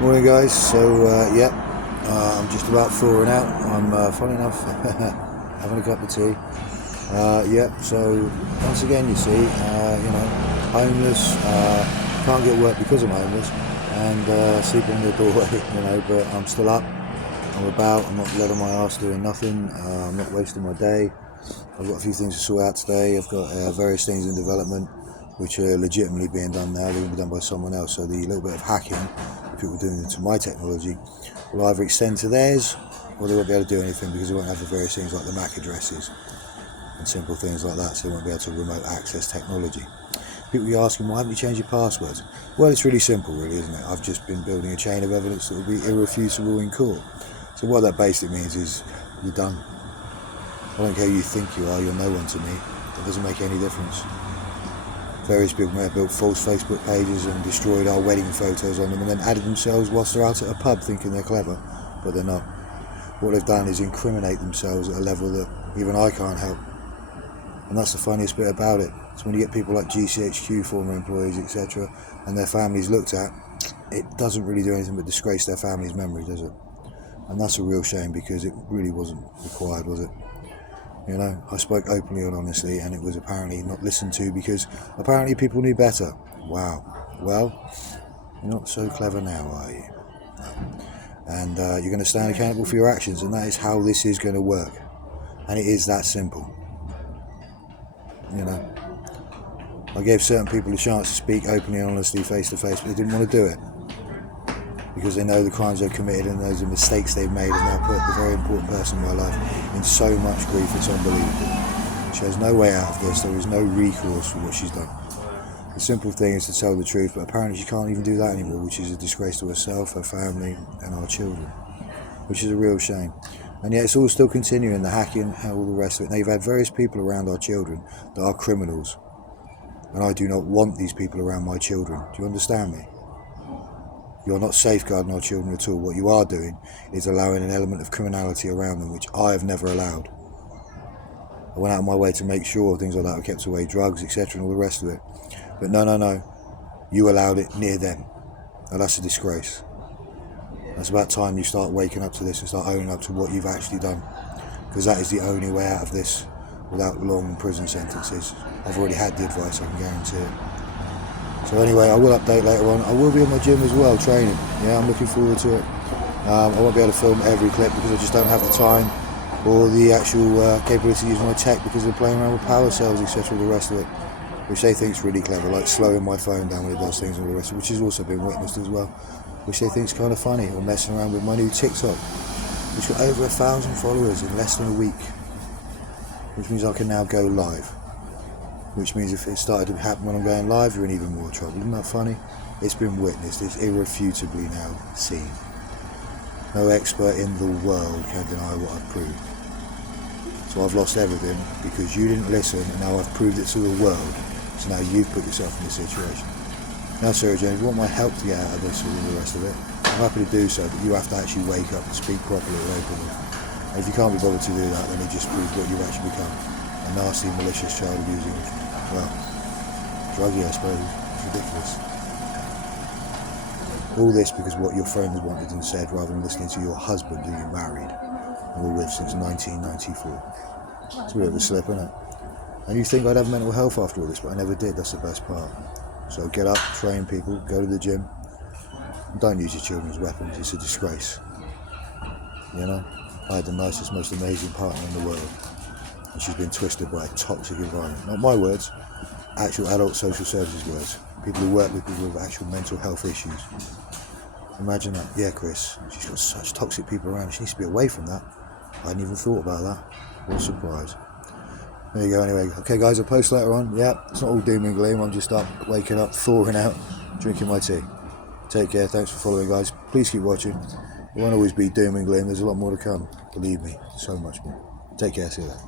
Morning guys, so I'm just about thawing out. I'm funny enough having a cup of tea. So once again you see, homeless, can't get work because I'm homeless, and sleeping in the doorway, but I'm still up, I'm about, I'm not letting my ass doing nothing, I'm not wasting my day. I've got a few things to sort out today. I've got various things in development which are legitimately being done now. They're going to be done by someone else, so the little bit of hacking people doing it to my technology will either extend to theirs, or they won't be able to do anything because they won't have the various things like the MAC addresses and simple things like that, so they won't be able to remote access technology. People be asking, why haven't you changed your passwords? Well, it's really simple really, isn't it? I've just been building a chain of evidence that will be irrefutable in court. So what that basically means is you're done. I don't care who you think you are, you're no one to me. It doesn't make any difference. Various people may have built false Facebook pages and destroyed our wedding photos on them and then added themselves whilst they're out at a pub thinking they're clever, but they're not. What they've done is incriminate themselves at a level that even I can't help. And that's the funniest bit about it. It's when you get people like GCHQ, former employees, etc., and their families looked at, it doesn't really do anything but disgrace their family's memory, does it? And that's a real shame because it really wasn't required, was it? I spoke openly and honestly, and it was apparently not listened to because apparently people knew better. Wow. Well, you're not so clever now, are you? No. And you're going to stand accountable for your actions, and that is how this is going to work. And it is that simple. I gave certain people a chance to speak openly and honestly face to face, but they didn't want to do it because they know the crimes they've committed and those are mistakes they've made, and now put a very important person in my life in so much grief it's unbelievable. She has no way out of this. There is no recourse for what she's done. The simple thing is to tell the truth, but apparently she can't even do that anymore, which is a disgrace to herself, her family and our children, which is a real shame. And yet it's all still continuing, the hacking and all the rest of it. Now you've had various people around our children that are criminals, and I do not want these people around my children. Do you understand me? You're not safeguarding our children at all. What you are doing is allowing an element of criminality around them, which I have never allowed. I went out of my way to make sure things like that were kept away, drugs, etc., and all the rest of it. But no. You allowed it near them. Now that's a disgrace. It's about time you start waking up to this and start owning up to what you've actually done, because that is the only way out of this without long prison sentences. I've already had the advice, I can guarantee it. So anyway, I will update later on. I will be in my gym as well, training. I'm looking forward to it. I won't be able to film every clip because I just don't have the time or the actual capability to use my tech because they're playing around with power cells, etc., the rest of it, which they think is really clever, like slowing my phone down when it does things and all the rest of it, which has also been witnessed as well, which they think is kind of funny, or messing around with my new TikTok, which got over 1,000 followers in less than a week, which means I can now go live. Which means if it started to happen when I'm going live, you're in even more trouble. Isn't that funny? It's been witnessed, it's irrefutably now seen. No expert in the world can deny what I've proved. So I've lost everything because you didn't listen, and now I've proved it to the world. So now you've put yourself in this situation. Now, Sarah Jane, if you want my help to get out of this and all the rest of it, I'm happy to do so, but you have to actually wake up and speak properly and openly. And if you can't be bothered to do that, then it just proves what you've actually become. A nasty, malicious, child abusing, druggy, I suppose. It's ridiculous. All this because what your friends wanted and said, rather than listening to your husband who you married and were with since 1994. It's a bit of a slip, isn't it? And you think I'd have mental health after all this, but I never did. That's the best part. So get up, train people, go to the gym. Don't use your children as weapons. It's a disgrace. I had the nicest, most amazing partner in the world, and she's been twisted by a toxic environment. Not my words, actual adult social services words. People who work with people with actual mental health issues. Imagine that. Yeah, Chris, she's got such toxic people around. She needs to be away from that. I hadn't even thought about that. What a surprise. There you go anyway. Okay guys, I'll post later on. It's not all doom and gloom. I'm just up, waking up, thawing out, drinking my tea. Take care. Thanks for following, guys. Please keep watching. It won't always be doom and gloom. There's a lot more to come. Believe me, so much more. Take care. See you later.